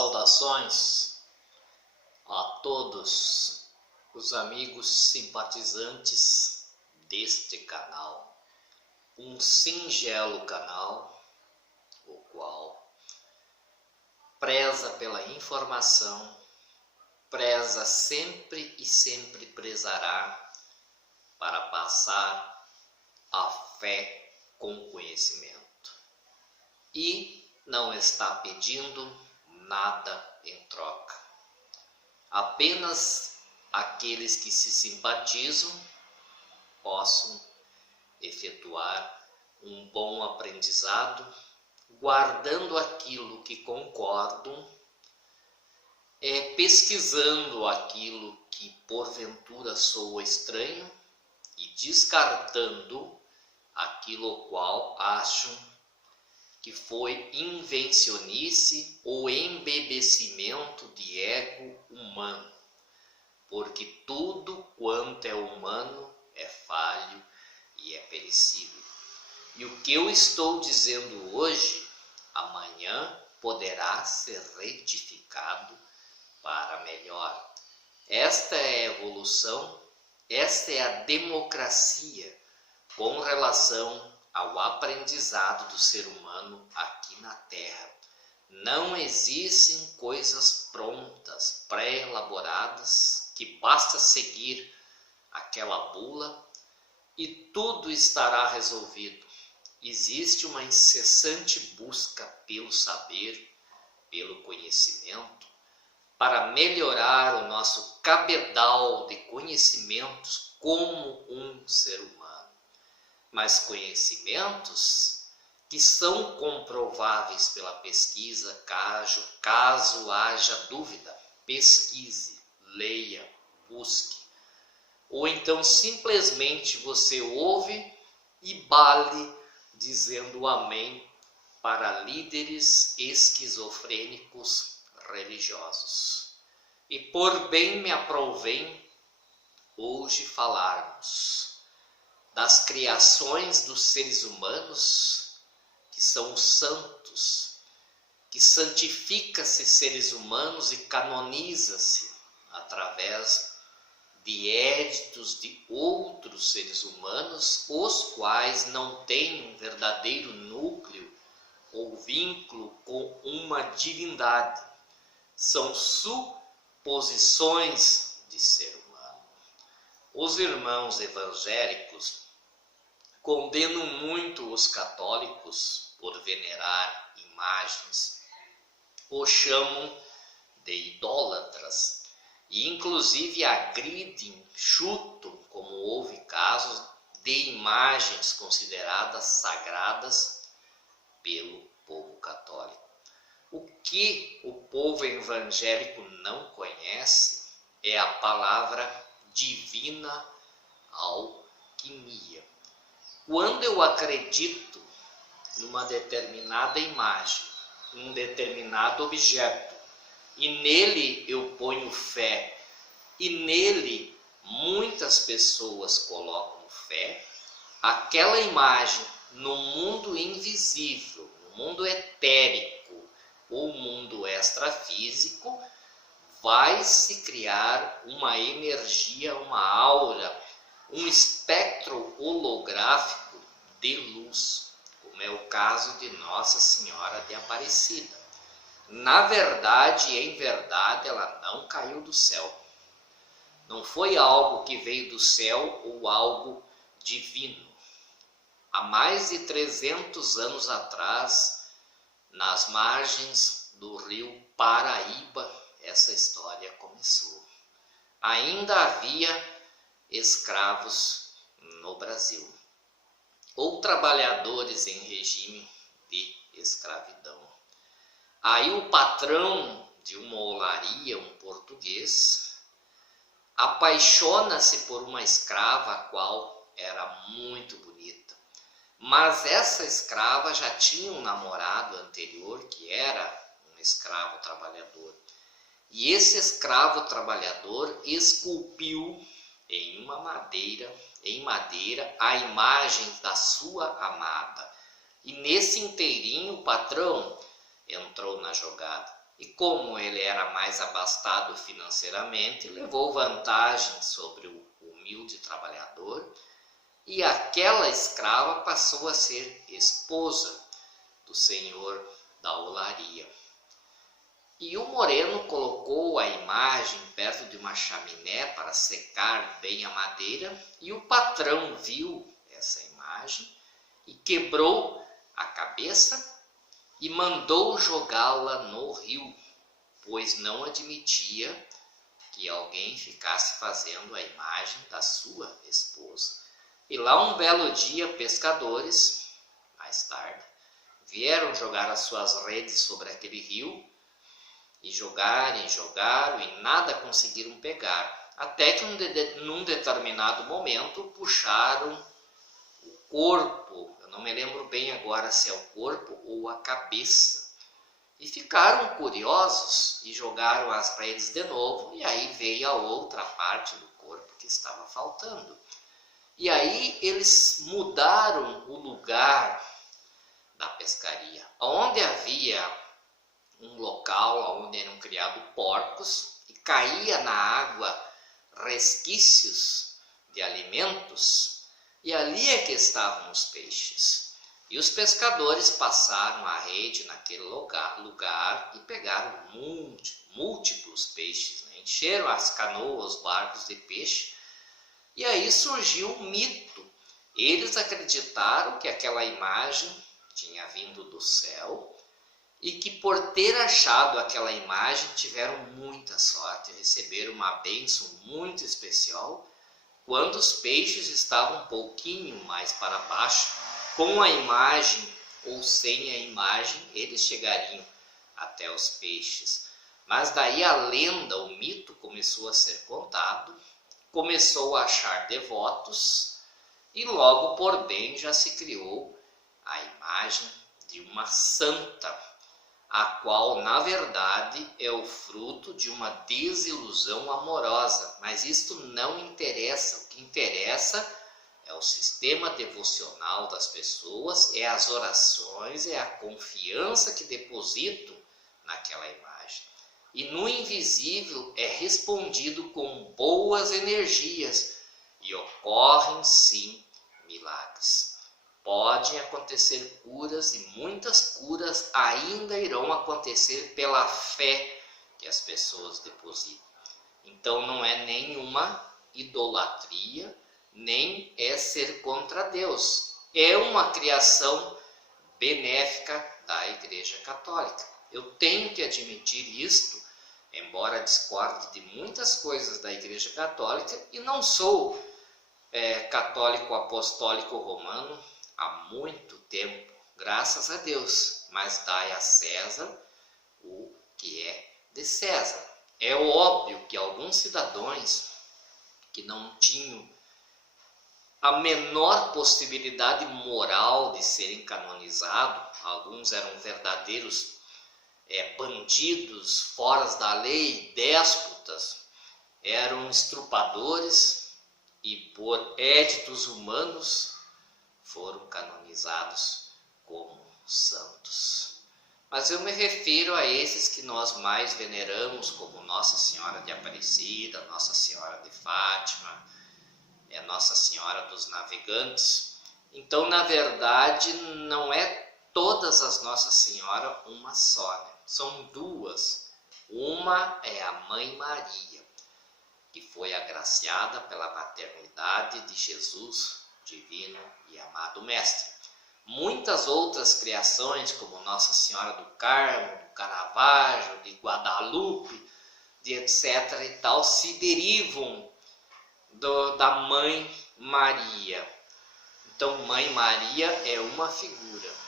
Saudações a todos os amigos simpatizantes deste canal, um singelo canal, o qual preza pela informação, preza sempre e sempre prezará para passar a fé com conhecimento e não está pedindo nada em troca. Apenas aqueles que se simpatizam possam efetuar um bom aprendizado, guardando aquilo que concordam, pesquisando aquilo que porventura soa estranho e descartando aquilo qual acham que foi invencionice ou embebecimento de ego humano, porque tudo quanto é humano é falho e é perecível. E o que eu estou dizendo hoje, amanhã poderá ser retificado para melhor. Esta é a evolução, esta é a democracia com relação ao aprendizado do ser humano aqui na Terra. Não existem coisas prontas, pré-elaboradas, que basta seguir aquela bula e tudo estará resolvido. Existe uma incessante busca pelo saber, pelo conhecimento, para melhorar o nosso cabedal de conhecimentos como um ser humano. Mas conhecimentos que são comprováveis pela pesquisa, caso haja dúvida, pesquise, leia, busque. Ou então simplesmente você ouve e bale dizendo amém para líderes esquizofrênicos religiosos. E por bem me aprovém hoje falarmos das criações dos seres humanos, que são os santos, que santifica-se seres humanos e canoniza-se através de éditos de outros seres humanos, os quais não têm um verdadeiro núcleo ou vínculo com uma divindade. São suposições de ser humano. Os irmãos evangélicos condenam muito os católicos por venerar imagens, os chamam de idólatras e inclusive agridem, chutam, como houve casos de imagens consideradas sagradas pelo povo católico. O que o povo evangélico não conhece é a palavra divina alquimia. Quando eu acredito numa determinada imagem, num determinado objeto, e nele eu ponho fé, e nele muitas pessoas colocam fé, aquela imagem no mundo invisível, no mundo etérico ou mundo extrafísico, vai se criar uma energia, uma aura, um espectro holográfico de luz, como é o caso de Nossa Senhora de Aparecida. Na verdade, em verdade, ela não caiu do céu. Não foi algo que veio do céu ou algo divino. Há mais de 300 anos atrás, nas margens do rio Paraíba, essa história começou. Ainda havia escravos no Brasil, ou trabalhadores em regime de escravidão. Aí o patrão de uma olaria, um português, apaixona-se por uma escrava, a qual era muito bonita. Mas essa escrava já tinha um namorado anterior, que era um escravo trabalhador. E esse escravo trabalhador esculpiu em madeira a imagem da sua amada. E nesse inteirinho o patrão entrou na jogada. e como ele era mais abastado financeiramente, levou vantagem sobre o humilde trabalhador, e aquela escrava passou a ser esposa do senhor da olaria. E o moreno colocou a imagem perto de uma chaminé para secar bem a madeira, e o patrão viu essa imagem e quebrou a cabeça e mandou jogá-la no rio, pois não admitia que alguém ficasse fazendo a imagem da sua esposa. E lá um belo dia, pescadores, mais tarde, vieram jogar as suas redes sobre aquele rio, e jogaram e nada conseguiram pegar, até que num determinado momento puxaram o corpo, eu não me lembro bem agora se é o corpo ou a cabeça, e ficaram curiosos e jogaram as redes de novo, e aí veio a outra parte do corpo que estava faltando. E aí eles mudaram o lugar da pescaria, onde havia um local onde eram criados porcos e caía na água resquícios de alimentos, e ali é que estavam os peixes. E os pescadores passaram a rede naquele lugar e pegaram múltiplos peixes, né? Encheram as canoas, os barcos de peixe, e aí surgiu um mito. Eles acreditaram que aquela imagem tinha vindo do céu, e que por ter achado aquela imagem tiveram muita sorte, receberam uma bênção muito especial quando os peixes estavam um pouquinho mais para baixo. Com a imagem ou sem a imagem, eles chegariam até os peixes. Mas daí a lenda, o mito começou a ser contado, começou a achar devotos, e logo por bem já se criou a imagem de uma santa, a qual, na verdade, é o fruto de uma desilusão amorosa. Mas isto não interessa. O que interessa é o sistema devocional das pessoas, é as orações, é a confiança que depositam naquela imagem. E no invisível é respondido com boas energias, e ocorrem, sim, milagres. Podem acontecer curas, e muitas curas ainda irão acontecer pela fé que as pessoas depositam. Então não é nenhuma idolatria, nem é ser contra Deus. É uma criação benéfica da Igreja Católica. Eu tenho que admitir isto, embora discorde de muitas coisas da Igreja Católica, e não sou católico apostólico romano há muito tempo, graças a Deus, mas dai a César o que é de César. É óbvio que alguns cidadãos que não tinham a menor possibilidade moral de serem canonizados, alguns eram verdadeiros bandidos, fora da lei, déspotas, eram estrupadores, e por éditos humanos foram canonizados como santos. Mas eu me refiro a esses que nós mais veneramos, como Nossa Senhora de Aparecida, Nossa Senhora de Fátima, Nossa Senhora dos Navegantes. Então, na verdade, não é todas as Nossa Senhora uma só, né? São duas. Uma é a Mãe Maria, que foi agraciada pela maternidade de Jesus, divino e amado Mestre. Muitas outras criações, como Nossa Senhora do Carmo, do Caravaggio, de Guadalupe, de etc. e tal, se derivam da Mãe Maria. Então, Mãe Maria é uma figura.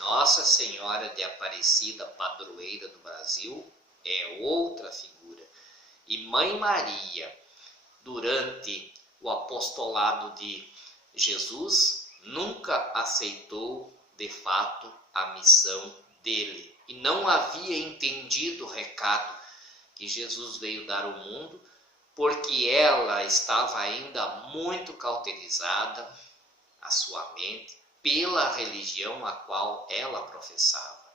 Nossa Senhora de Aparecida, padroeira do Brasil, é outra figura. E Mãe Maria, durante o apostolado de Jesus, nunca aceitou de fato a missão dele e não havia entendido o recado que Jesus veio dar ao mundo, porque ela estava ainda muito cauterizada, a sua mente, pela religião a qual ela professava.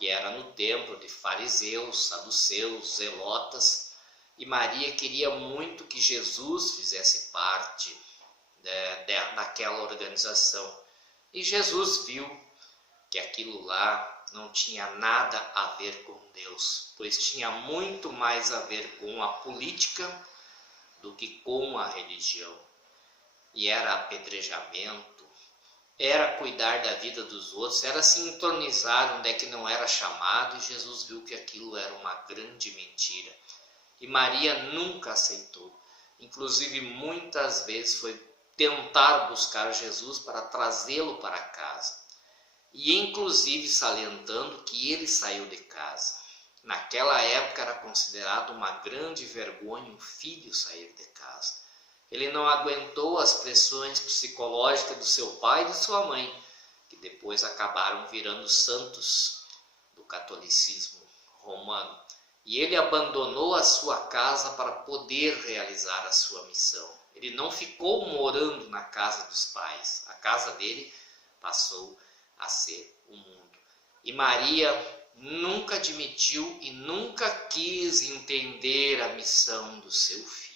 que era no templo de fariseus, saduceus, zelotas, e Maria queria muito que Jesus fizesse parte daquela organização. E Jesus viu que aquilo lá não tinha nada a ver com Deus, pois tinha muito mais a ver com a política do que com a religião. E era apedrejamento, era cuidar da vida dos outros, era se entronizar onde é que não era chamado, e Jesus viu que aquilo era uma grande mentira. E Maria nunca aceitou. Inclusive, muitas vezes foi tentar buscar Jesus para trazê-lo para casa. E inclusive salientando que ele saiu de casa. Naquela época era considerado uma grande vergonha um filho sair de casa. Ele não aguentou as pressões psicológicas do seu pai e de sua mãe, que depois acabaram virando santos do catolicismo romano. E ele abandonou a sua casa para poder realizar a sua missão. Ele não ficou morando na casa dos pais. A casa dele passou a ser o mundo. E Maria nunca admitiu e nunca quis entender a missão do seu filho.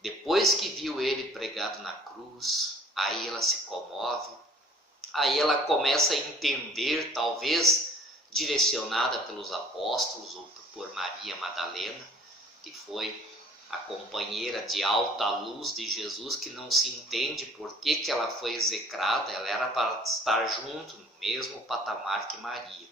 Depois que viu ele pregado na cruz, aí ela se comove, aí ela começa a entender, talvez direcionada pelos apóstolos ou por Maria Madalena, que foi a companheira de alta luz de Jesus, que não se entende por que ela foi execrada, ela era para estar junto, no mesmo patamar que Maria.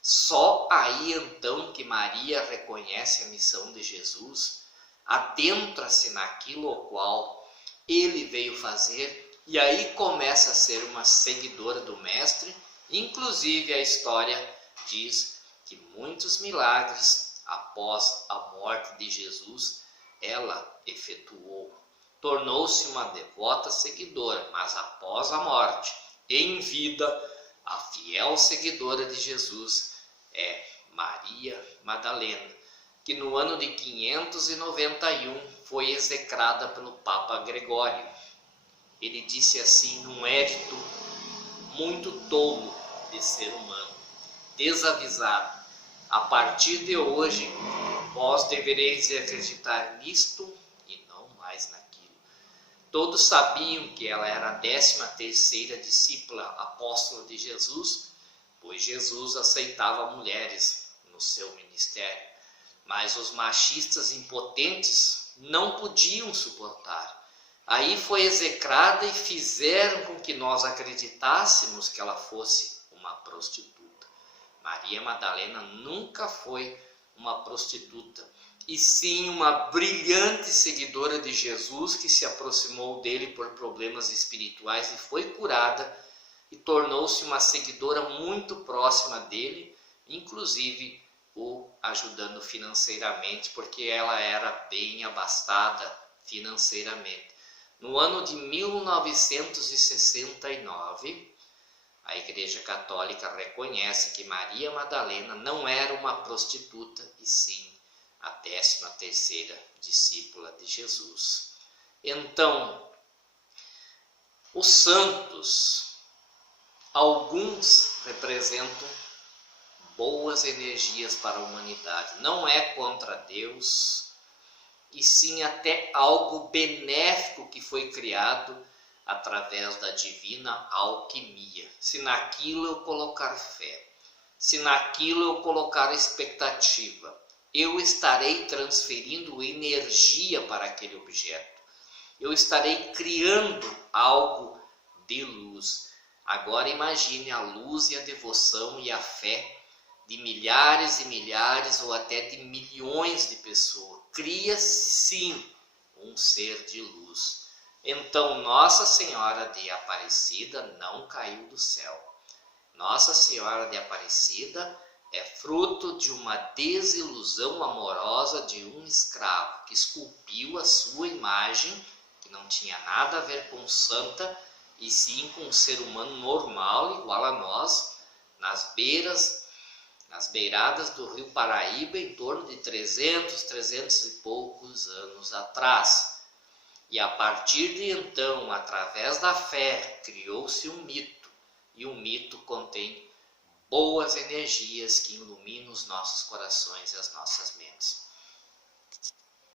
Só aí então que Maria reconhece a missão de Jesus, adentra-se naquilo ao qual ele veio fazer, e aí começa a ser uma seguidora do Mestre. Inclusive a história diz que muitos milagres após a morte de Jesus ela efetuou. Tornou-se uma devota seguidora, mas após a morte, em vida, a fiel seguidora de Jesus é Maria Madalena, que no ano de 591 foi execrada pelo Papa Gregório. Ele disse assim num edito muito tolo de ser humano, desavisado: a partir de hoje, vós devereis acreditar nisto e não mais naquilo. Todos sabiam que ela era a 13ª discípula apóstola de Jesus, pois Jesus aceitava mulheres no seu ministério. Mas os machistas impotentes não podiam suportar. Aí foi execrada e fizeram com que nós acreditássemos que ela fosse uma prostituta. Maria Madalena nunca foi uma prostituta, e sim uma brilhante seguidora de Jesus que se aproximou dele por problemas espirituais e foi curada e tornou-se uma seguidora muito próxima dele, inclusive o ajudando financeiramente, porque ela era bem abastada financeiramente. No ano de 1969, a Igreja Católica reconhece que Maria Madalena não era uma prostituta, e sim a 13ª discípula de Jesus. Então, os santos, alguns representam boas energias para a humanidade. Não é contra Deus, e sim até algo benéfico que foi criado através da divina alquimia. Se naquilo eu colocar fé, se naquilo eu colocar expectativa, eu estarei transferindo energia para aquele objeto. Eu estarei criando algo de luz. Agora imagine a luz e a devoção e a fé de milhares e milhares ou até de milhões de pessoas. Cria sim um ser de luz. Então Nossa Senhora de Aparecida não caiu do céu. Nossa Senhora de Aparecida é fruto de uma desilusão amorosa de um escravo que esculpiu a sua imagem, que não tinha nada a ver com santa, e sim com um ser humano normal, igual a nós, nas beiradas do rio Paraíba, em torno de 300 e poucos anos atrás. E a partir de então, através da fé, criou-se um mito, e o mito contém boas energias que iluminam os nossos corações e as nossas mentes.